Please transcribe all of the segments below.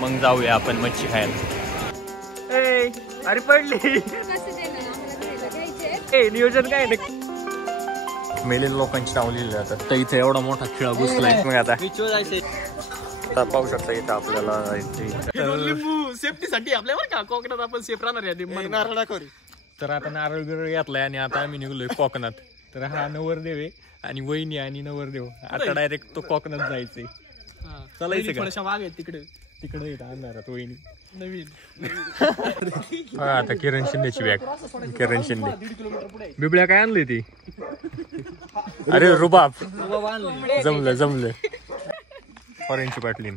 मग जाऊया आपण मच्छी खायला. अरे पडली. नियोजन काय मेलेल्या लोकांची नाव लिहिली जातात. तर इथे एवढा मोठा खिळा घुसलाय. मग आता पाहू शकता इथं आपल्याला सेफ्टीसाठी आपल्याला का कोकणात आपण सेफ राहणार. तर आता नारळ गिरळ घेतलाय आणि आता आम्ही निघलोय कोकणात. तर हा नवरदेव आहे आणि वहिनी आणि नवरदेव. आता डायरेक्ट तो कोकणात जायचंय. चालायचं का? वाघ आहे तिकडे तिकडे येत अंधारात वहिनी नवीन. आता किरण शिंदेची बॅग. किरण शिंदे बिबळ्या काय आणली ती. अरे रुबाब. जमलं फॉरेनची बाटली.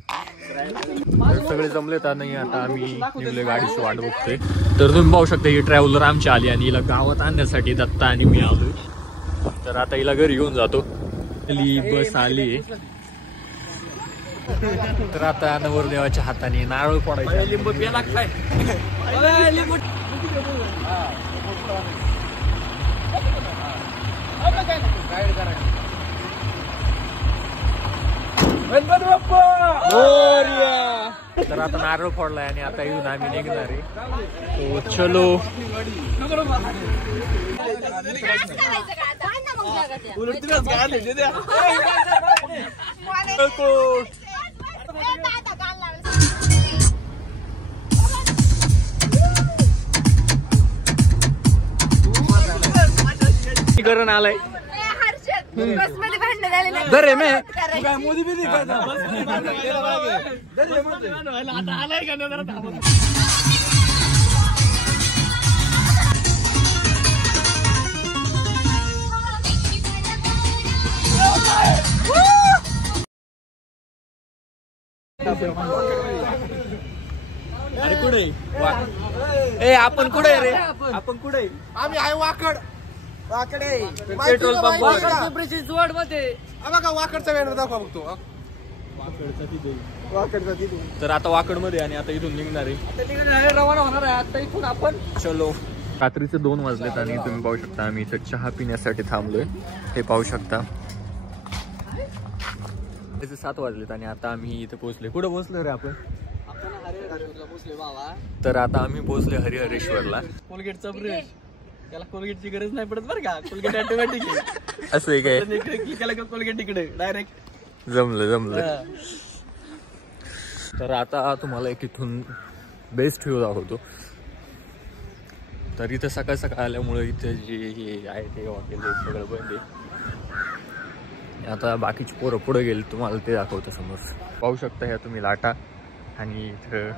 सगळे जमलेत नाही. आता आम्ही निघले गाडीची वाट बघतोय. तर तुम्ही पाहू शकता ही ट्रॅव्हलर आमची आली आणि हिला गावात आणण्यासाठी दत्ता आणि मी आलोय. तर आता हिला घरी घेऊन जातो. बस आली. तर आता नवरदेवाच्या हाताने नारळ फोडायचे. लिंबू प्याला काय लिंबू. तर आता नारळ फोडलाय आणि आता येऊन आम्ही निघणार आहे. तो चलो. करून आलाय. दरे मे अरे कुठे आपण कुठे रे. आपण कुठे. आम्ही आहे वाकड. वाकडे पेट्रोल पंप वाड मध्ये बघा वाकडचा बॅनर दाखवा बघतो. वाकडचा तिथे. तर आता वाकड मध्ये आणि आता इथून निघणार आहे. रवाना होणार आहे आता इथून आपण. चलो. रात्रीचे 2 वाजलेत आणि तुम्ही पाहू शकता आम्ही इथं चहा पिण्यासाठी थांबलोय. हे पाहू शकता. 7 वाजलेत आणि आता आम्ही इथे पोहोचले. कुठं पोहोचलो रे आपण. तर आता आम्ही पोहोचले हरिहरेश्वरला. कोलगेटचा ब्रश. त्याला कोलगेटची गरज नाही पडत बरं का. कोलगेट ऑटोमॅटिक आहे. असं आहे काय. कोलगेट तिकडे डायरेक्ट. जमलं. तर आता तुम्हाला एक इथून बेस्ट व्ह्यू दाखवतो. तर इथं सकाळ सकाळ आल्यामुळे इथं जे हे आहे ते हॉटेल सगळं बंद आहे. आता बाकीची पोरं पुढे गेली. तुम्हाला ते दाखवतो समोर. पाहू शकता ह्या तुम्ही लाटा. आणि इथं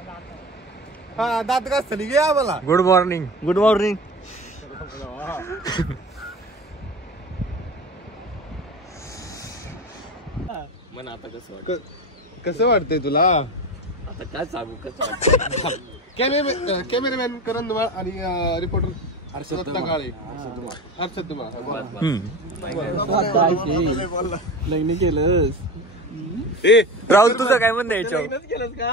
दात घासली घे आम्हाला. Good morning. Good morning. मन आता कसं वाटतंय तुला. आता काय सांगू कसं वाटतं. कॅमेरामॅन करण धुमाळ आणि रिपोर्टर हर्षद काळे. हर्षद धुमाळ. लग्न केलंस. राहुल तुझं काय म्हणणं याच्यावर. केलंस का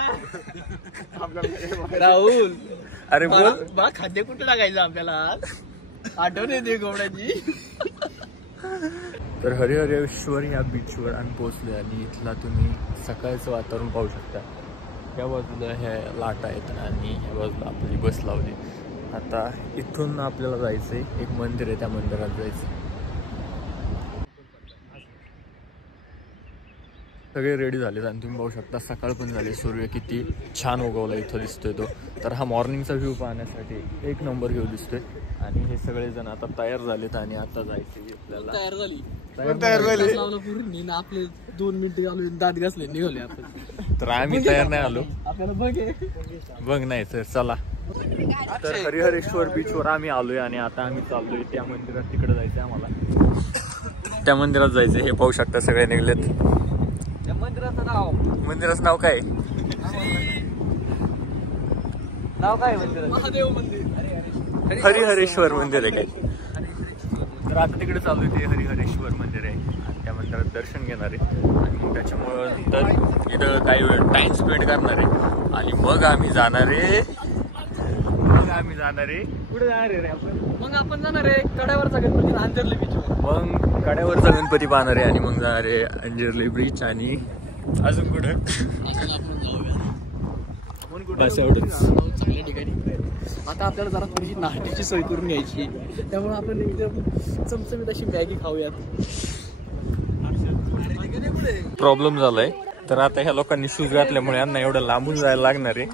राहुल. अरे बोल. बा खाद्य कुठे टाकायचं आपल्याला. आठवण येते गोवड्याची. तर हरिहरेश्वर या बीचवर आम्ही पोहोचले आणि इथला तुम्ही सकाळचं वातावरण पाहू शकता. या बाजूला ह्या लाटा आहेत आणि या बाजूला आपली बस लावली. आता इथून आपल्याला जायचंय. एक मंदिर आहे त्या मंदिरात जायचं. सगळे रेडी झालेत आणि तुम्ही पाहू शकता सकाळ पण झाली. सूर्य किती छान उगवला इथं दिसतोय तो. तर हा मॉर्निंगचा व्ह्यू पाहण्यासाठी एक नंबर व्ह्यू दिसतोय. आणि हे सगळेजण आता तयार झालेत आणि आता जायचंय आपल्याला. तयार झाली. पूर्ण आपले 2 मिनिटं आलो दात घासले निघाले आपण. तर आम्ही तयार नाही आलो. आपल्याला बघ नाही तर चला. तर हरिहरेश्वर बीचवर आम्ही आलोय आणि आता आम्ही चाललोय त्या मंदिरात. तिकडे जायचंय आम्हाला. त्या मंदिरात जायचंय. हे पाहू शकता सगळे निघलेत. मंदिराचं नाव काय. महादेव मंदिर. हरिहरेश्वर मंदिर आहे काय. तर आता तिकडे चालू आहे. ते हरिहरेश्वर मंदिर आहे आणि त्या मंदिरात दर्शन घेणार आहे. आणि मग त्याच्यामुळं नंतर इथं काही वेळ टाइम स्पेंड करणार आहे आणि मग आम्ही जाणार आहे. कुठे जाणार आहे रे आपण. मग आपण जाणार आहे कड्यावरचा गणपती अंजरली बीचवर. मग कड्यावरचा गणपती पाहणार आहे आणि मग जाणार आहे अंजरली ब्रिज. आणि अजून कुठं बस एवढंच चांगल्या ठिकाणी. आता आपल्याला जरा थोडीशी नाश्त्याची सोय करून घ्यायची, त्यामुळे आपण एकदम चमचमीत अशी मॅगी खाऊयात. प्रॉब्लेम झालाय. तर आता ह्या लोकांनी शूज घातल्यामुळे यांना एवढं लांबून जायला लागणार आहे.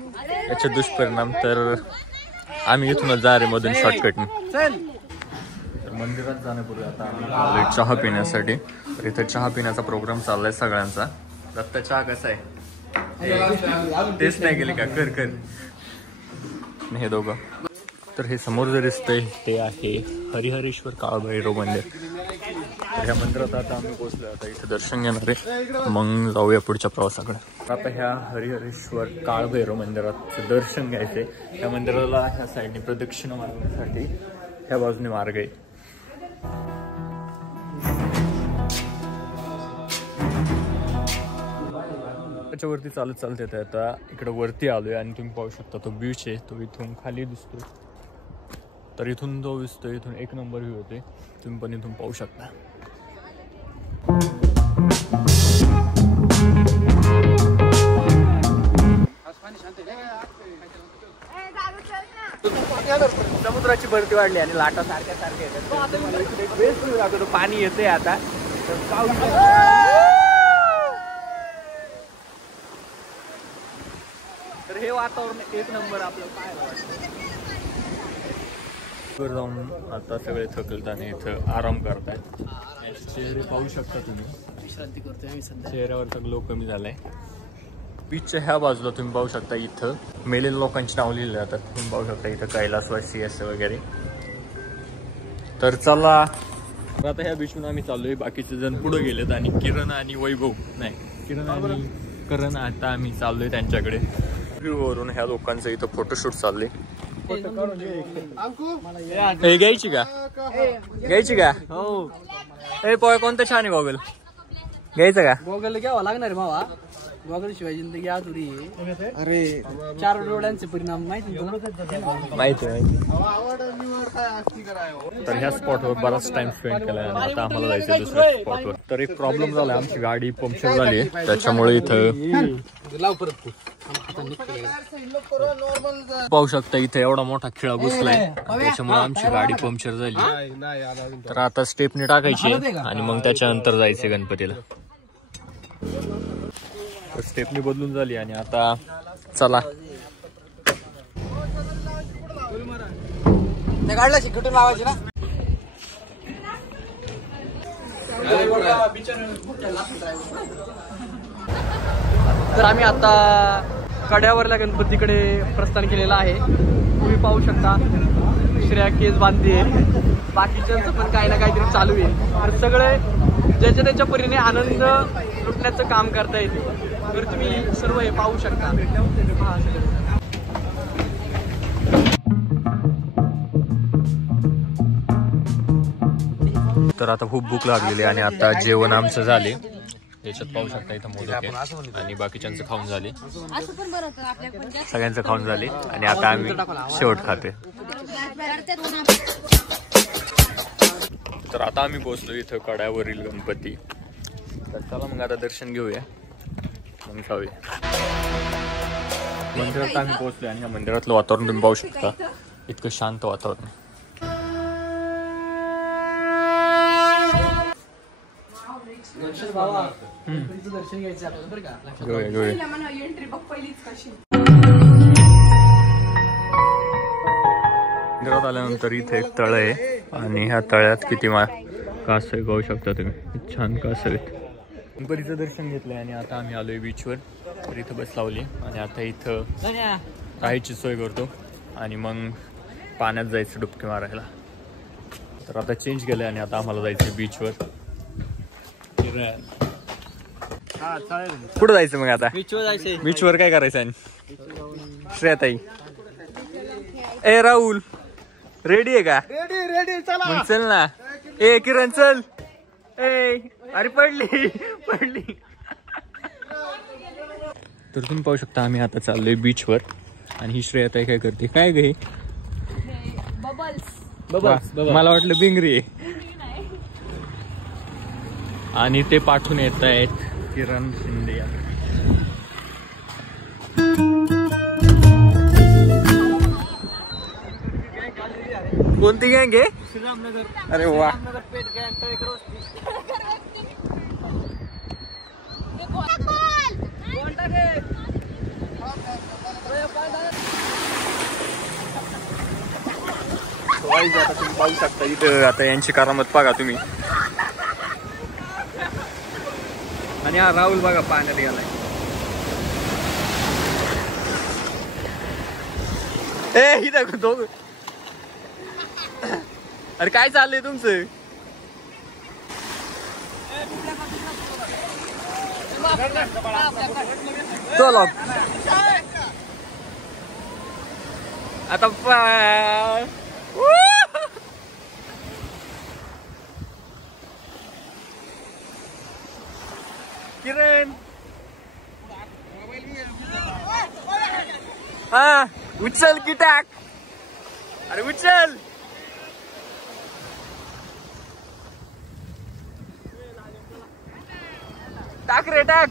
याचे दुष्परिणाम तर आम्ही इथूनच जा रे मधून शॉर्टकटने. तर मंदिरात जाण्यापूर्वी आता आम्ही आलोय चहा पिण्यासाठी. तर इथे चहा पिण्याचा प्रोग्राम चाललाय सगळ्यांचा. दत्ता चहा कसा आहे? टेस्ट नाही गेली का? कर कर. हे दोघं. तर हे समोर जे दिसतंय ते आहे हरिहरेश्वर काळभैरव मंदिर. तर ह्या मंदिरात आता आम्ही पोहोचलो. आता इथे दर्शन घेणार आहे, मग जाऊया पुढच्या प्रवासाकडे. आता ह्या हरिहरेश्वर काळभैरव मंदिराचं दर्शन घ्यायचंय. त्या मंदिराला ह्या साईडने प्रदक्षिणा मारण्यासाठी ह्या बाजूने मार्ग आहे. त्याच्यावरती चालत चालत येत आहे. आता इकडे वरती आलोय आणि तुम्ही पाहू शकता तो बीच आहे, तो इथून खाली दिसतोय. तर इथून जो दिसतोय इथून एक नंबर व्ह्यू होते, तुम्ही पण इथून पाहू शकता. समुद्राची भरती वाढली आणि लाटा सारख्या येतात. पाणी येते आता. तर हे वातावरण एक नंबर आपलं पाहायला वर जाऊन आता सगळे थकलेत आणि इथं आराम करतायत. चेहरे पाहू शकता तुम्ही, विश्रांती करतोय आम्ही सध्या. चेहऱ्यावरचा ग्लो कमी झालाय. बीचच्या ह्या बाजूला तुम्ही पाहू शकता इथं मेलेल्या लोकांची नाव लिहिली जातात. तुम्ही पाहू शकता इथं कैलासवासी असं वगैरे. तर चला आता ह्या बीचवरून आम्ही चाललोय. बाकीचे जण पुढे गेलेत आणि किरण आणि वैभव नाही किरण आणि करण आता आम्ही चाललोय त्यांच्याकडे. वरून ह्या लोकांचं इथं फोटोशूट चाललंय. घ्यायची का? घ्यायची का? हो. पोय कोणतं छान आहे गॉगल? घ्यायचं का? गॉगल घ्यावं लागणार आहे मावा. गॉगल शिवाय जिंदगी अधुरी आहे. अरे 4 डोळ्यांचे परिणाम माहिती माहिती. तर ह्या स्पॉटवर बराच टाइम स्पेंड केला आणि आता आम्हाला जायचं दुसऱ्या स्पॉटवर. तर एक प्रॉब्लेम झाला, आमची गाडी पंक्चर झाली त्याच्यामुळे इथं पाहू शकता इथे एवढा मोठा खिळा घुसलाय, त्याच्यामुळे आमची गाडी पंक्चर झाली. तर आता स्टेपनी टाकायची आणि मग त्याच्यानंतर जायचे गणपतीला. स्टेपनी बदलून झाली आणि आता चला कुठून लावायची ना. तर आम्ही आता कड्यावरल्या गणपतीकडे प्रस्थान केलेलं आहे. तुम्ही पाहू शकता श्रेया केस बांधली आहे. बाकीच्यांचं पण काही ना काहीतरी चालू आहे. तर सगळे ज्याच्या त्याच्या परीने आनंद लुटण्याचं काम करता येते. तर तुम्ही सर्व हे पाहू शकता. तर आता खूप भूक लागलेली आणि आता जेवण आमचं झाले. याच्यात पाहू शकता इथं मोदक आहे आणि बाकीच्यांचं खाऊन झाले. सगळ्यांचं खाऊन झाले आणि आता आम्ही शेवट खाते. तर आता आम्ही पोहोचलो इथं कड्यावरील गणपती. तर चला मग आता दर्शन घेऊया मग खाऊया. मंदिरात आम्ही पोहोचलो आणि ह्या मंदिरातलं वातावरण तुम्ही पाहू शकता. इतकं शांत वातावरण. दर्शन घ्यायचं आपल्याला बरं का. मंदिरात आल्यानंतर इथे एक तळ आहे आणि ह्या तळ्यात किती कास आहे पाहू शकता तुम्ही. छान कास आहेत. गणपतीचं दर्शन घेतलंय आणि आता आम्ही आलोय बीचवर. तर इथं बस लावली आणि आता इथं राहायची सोय करतो आणि मग पाण्यात जायचं डुबकी मारायला. तर आता चेंज केलंय आणि आता आम्हाला जायचं बीचवर. कुठं जायचं मग आता? बीचवर जायचंय. बीचवर काय करायचं आहे? श्रेयाताई ए राहुल रेडी आहे का? रेडी चला मग चल ना. ए किरण चल. ए अरे पडली. तर तुम्ही पाहू शकता आम्ही आता चाललोय बीचवर आणि ही श्रेयाताई काय करते? काय गे बबल्स. मला वाटलं बिंगरी आहे. आणि ते पाठवून येत आहेत किरण शिंदे. कोणती गँग आहे? अरे वा. आता तुम्ही पाहू शकता इथं आता यांची करामत बघा तुम्ही. आणि हा राहुल बघा पाण्यात गेलाय. ए इथं दोघ. अरे काय चाललंय तुमचं? चलो आता किरण. हा उचल की टाक. अरे उचल. टाक रे टाक.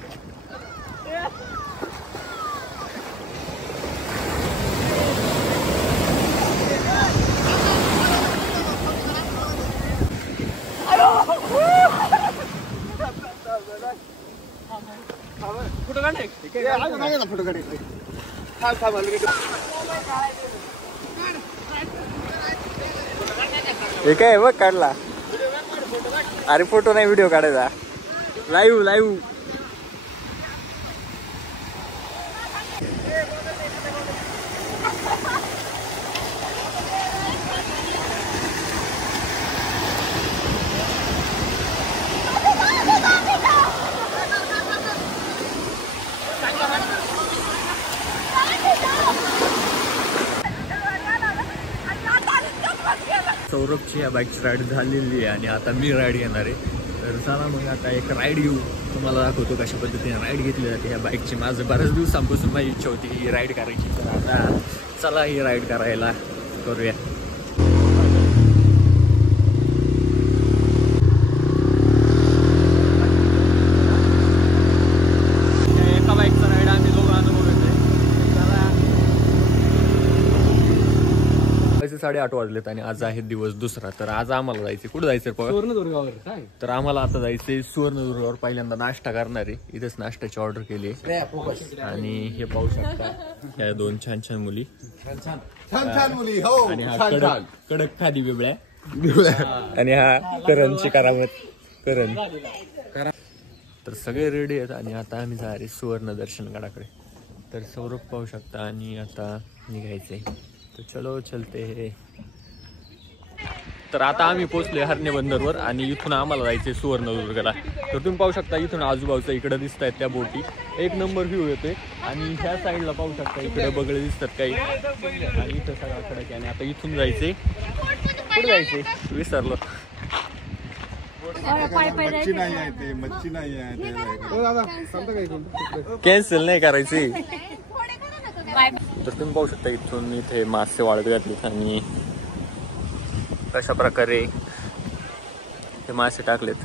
फोटो काढ. हे काय बघ काढला. अरे फोटो नाही व्हिडिओ काढायचा. Live live. सौरभची या बाईकची राईड झालेली आहे आणि आता मी राईड घेणार आहे. तर चला मग आता एक राईड घेऊ. तुम्हाला दाखवतो कशा पद्धतीने राईड घेतली जाते ह्या बाईकची. माझं बऱ्याच दिवसांपासून माझी इच्छा होती ही राईड करायची. तर आता चला ही राईड करायला करूया. एका बाईकचा राईड आम्ही दोघं अनुभव घेतोय. 8:30 वाजलेत आणि आज आहे दिवस दुसरा. तर आज आम्हाला जायचं. कुठं जायचं सुवर्णदुर्गावर. तर आम्हाला आता जायचंय सुवर्णदुर्गावर. पहिल्यांदा नाश्ता करणार आहे. इथेच नाश्त्याची ऑर्डर केली आहे. आणि हे पाहू शकता ह्या दोन छान छान मुली. छान मुली. हो आणि हा कडक खादी बिबळ्या. आणि हा करणची करामत. करण. तर सगळे रेडी आहेत आणि आता आम्ही जा रे सुवर्ण दर्शनगडाकडे. तर सौरभ पाहू शकता आणि आता निघायचंय. तर चलो चलते हे. तर आता आम्ही पोहोचलोय हरणे बंदरवर आणि इथून आम्हाला जायचंय सुवर्णदुर्गला. तर तुम्ही पाहू शकता इथून आजूबाजूचा इकडे दिसत आहेत त्या बोटी. एक नंबर व्ह्यू येतोय. आणि ह्या साईडला पाहू शकता इकडे बगळे दिसतात काही. आणि इथं सगळा कडक. आणि आता इथून जायचंय. कुठे जायचंय विसरलो. कॅन्सल नाही करायची. तर तुम्ही पाहू शकता इथून इथे मासे वाळत घातलेत आणि अशा प्रकारे हे मासे टाकलेत.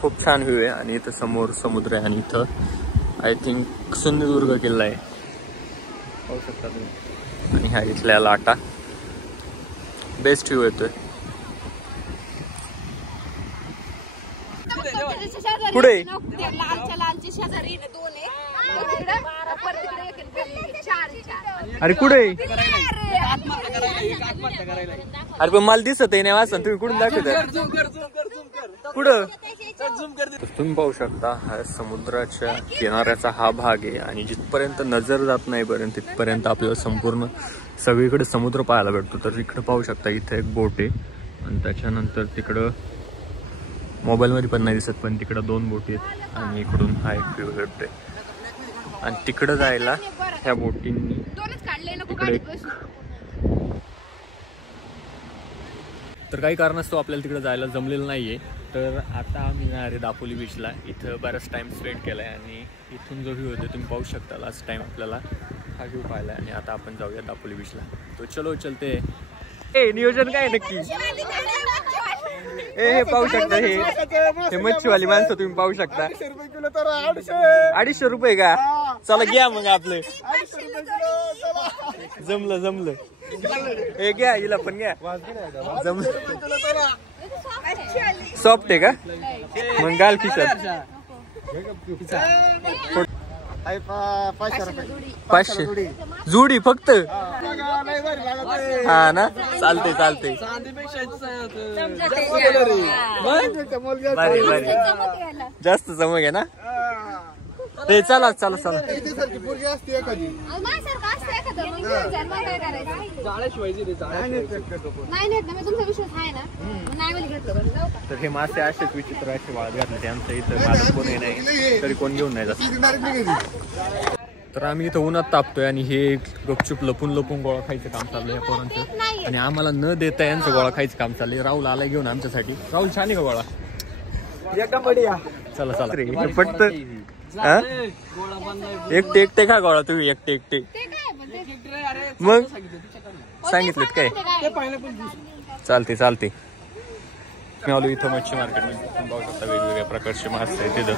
खूप छान व्ह्यू आहे. आणि इथं समोर समुद्र आहे. आणि इथं आय थिंक सिंधुदुर्ग किल्ला आहे पाहू शकता तुम्ही. आणि ह्या इथल्या लाटा. बेस्ट व्ह्यू येतोय. पुढे अरे कुठे. अरे पण मला दिसत आहे नाही वाचन. तुम्ही कुठून दाखवता पुढं. तुम्ही पाहू शकता हा समुद्राच्या किनाऱ्याचा हा भाग आहे. आणि जिथपर्यंत नजर जात नाही पर्यंत तिथपर्यंत आपल्याला संपूर्ण सगळीकडे समुद्र पाहायला भेटतो. तर इकडे पाहू शकता इथे एक बोट आहे. आणि त्याच्यानंतर तिकडं मोबाईलमध्ये पण नाही दिसत पण तिकडं 2 बोटी आहेत. आणि इकडून हा एक व्ह्यू भेटतोय. आणि तिकडं जायला ह्या बोटींनी इकडे. तर काही कारणास्तव आपल्याला तिकडे जायला जमलेलं नाहीये. तर आता आम्ही जाणार आहे दापोली बीचला. इथं बराच टाइम स्पेंड केलाय. आणि इथून जो व्ह्यू होतो तुम्ही पाहू शकता. लास्ट टाइम आपल्याला हा व्ह्यू पाहिला. आणि आता आपण जाऊया दापोली बीचला. तो चलो चलते. ए नियोजन काय नक्की. हे पाहू शकता हे मच्छीवाली माणसं तुम्ही पाहू शकता. 250 रुपये का. चला घ्या मग आपलं. जमलं हे घ्या, हिला पण घ्या. जमलं. सॉफ्ट आहे का मग घाल खिशात. 500 जोडी फक्त. हा ना, चालते. जास्त चमक आहे ना. ते चला. पोरगी असते एखादी तर हे मासे असेच विचित्र असे वाळत घातले. त्यांचं इथं माझं कोणी नाही तरी कोण घेऊन नाही जात. तर आम्ही इथं उन्हात तापतोय आणि हे गपचूप लपून गोळा खायचं काम चाललंय या पोरांचं. आणि आम्हाला न देता यांचं गोळा खायचं काम चाललंय. राहुल आलाय घेऊन आमच्यासाठी. राहुल छान आहे का गोळा? चला पटत. एकटे खा गोळा तुम्ही. एकटे मग सांगितलं काय? चालते. मी आलो इथं मच्छी मार्केट मध्ये. पाहू शकता वेगवेगळ्या प्रकारचे मासे आहेत तिथं.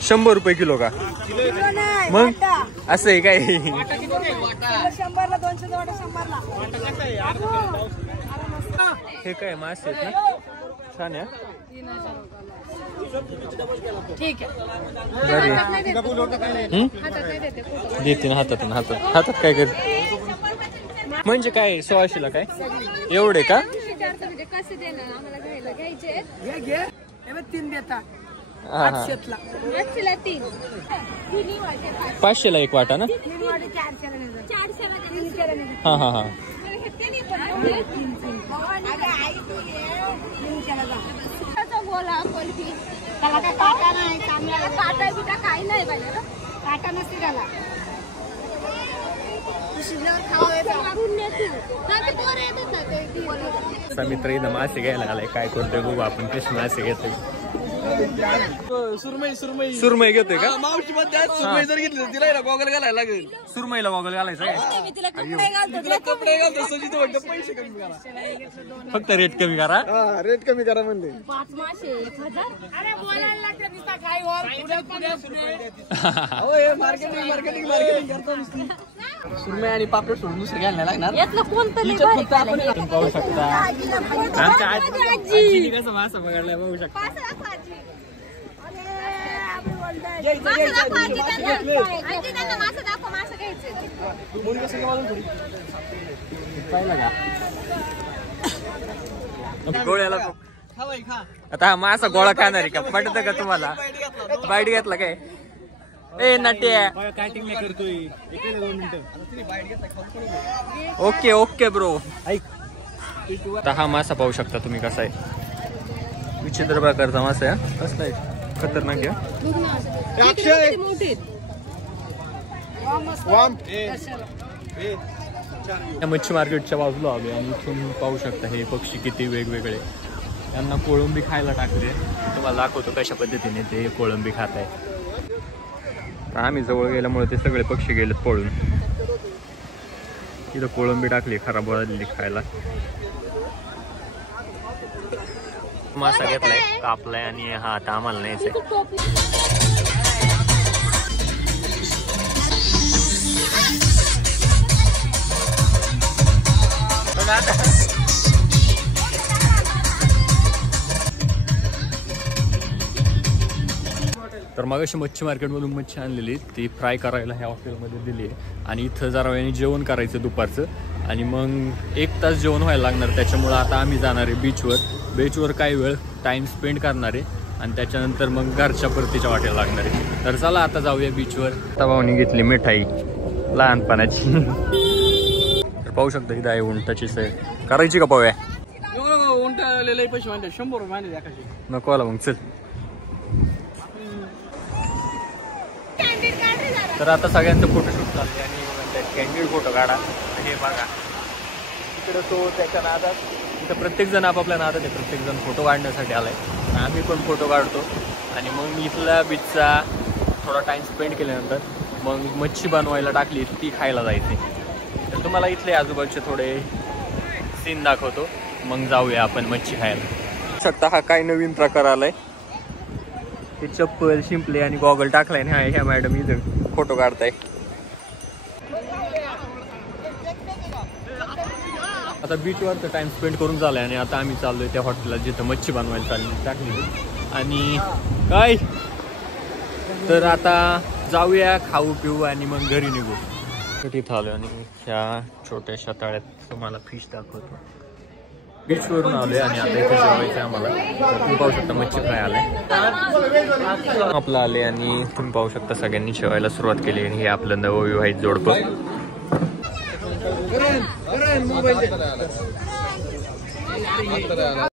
₹100 किलो का? मग असं आहे काय? हे काय मासे आहेत ना? छान आहे. ठीक देते ना हातात काय करते म्हणजे काय? 100ला काय एवढे का? 500ला एक वाटा ना. हा त्याला काय काटा नाही, चांगल्याला काटा बिटा काही नाही पाहिजे ना. काटा नसते त्याला. मित्र इथं मासे घ्यायला आलाय. काय करतोय बघू आपण. कशी मासे घेतोय? सुरमई घेतोय का? मावशी मध्ये सुरमई जर घेतली तिला गॉगल घालायला लागेल. सुरमईला गॉगल घालायचं आहे. कपडे घालतो सजित वाटतं. पैसे कमी करा. फक्त रेट कमी करा. रेट कमी करा म्हणले. 5 मासे 1000. अरे बोलायला लागते नुसता काय मार्केटिंग करतो. सुरमई आणि पापड सोडून दुसरं घ्यायला लागणार. यातलं कोणतं तुम्ही पाहू शकता आमच्या आजीने कसं मासा पकडलाय. बघू शकता. गोळ्याला आता हा मासा गोळा खाणार आहे का? पटत का तुम्हाला? बाईट घेतला काय? ए नट्या. Okay bro. आता हा मासा पाहू शकता तुम्ही कसा आहे. विचित्र प्रकारचा मासा आहे. कसला आहे? खतरनाक आहे. मच्छी मार्केटच्या बाजूला आलोय आणि इथून पाहू शकता हे पक्षी किती वेगवेगळे. त्यांना कोळंबी खायला टाकले. तुम्हाला दाखवतो कशा पद्धतीने ते कोळंबी खात आहे. आम्ही जवळ गेल्यामुळे ते सगळे पक्षी गेलेत पळून. इथं कोळंबी टाकली खराब झालेली खायला. मासा घेतलाय, कापलाय आणि हा आता आम्हाला न्यायचंय. तर मग अशी मच्छी मार्केटमधून मच्छी आणलेली ती फ्राय करायला ह्या हॉटेलमध्ये दिली आहे. आणि इथं जरा वेळाने जेवण करायचं दुपारचं. आणि मग 1 तास जेवण व्हायला लागणार. त्याच्यामुळं आता आम्ही जाणार आहे बीचवर काही वेळ टाईम स्पेंड करणार आहे. आणि त्याच्यानंतर मग घरच्या परतीच्या वाटेला लागणार आहे. तर चला आता जाऊया बीचवर. आता भाऊनी घेतली मिठाई लहानपणाची. तर पाहू शकता इथं आहे उंटाची सोय. करायची का पाहूया? उंटालेले पैसे मानले 100 रुपये मानले एकाचे. नको आला मग चल. तर आता सगळ्यांचं फोटोशूट चालले आणि म्हणतात कॅन्डिड फोटो काढा. हे बघा इकडे तो त्याच्या नादात. इथं प्रत्येकजण आपापल्या नादात आहे. प्रत्येकजण फोटो काढण्यासाठी आलाय. आम्ही पण फोटो काढतो. आणि मग इथला बीचचा थोडा टाइम स्पेंड केल्यानंतर मग मच्छी बनवायला टाकली ती खायला जायची. तर तुम्हाला इथले आजूबाजूचे थोडे सीन दाखवतो, मग जाऊया आपण मच्छी खायला. शकता हा काय नवीन प्रकार आलाय. हे चप्पल शिंपले आणि गॉगल टाकलाय ना ह्या मॅडम इथं फोटो काढताय. आता बीचवर टाइम स्पेंड करून झालाय आणि आता आम्ही चाललोय त्या हॉटेलला जिथं मच्छी बनवायला टाकली. आणि काय तर आता जाऊया, खाऊ पिऊ आणि मग घरी निघू. तिथं आलो आणि ह्या छोट्याशा तळ्यात तुम्हाला फिश दाखवतो. बीचवरून आलोय आणि आता इथे जेवायचं आम्हाला. तर तुम्ही पाहू शकता मच्छी फ्राय आलाय आपलं आले आणि तुम्ही पाहू शकता सगळ्यांनी जेवायला सुरुवात केली. आणि हे आपलं नवविवाहित जोडपं.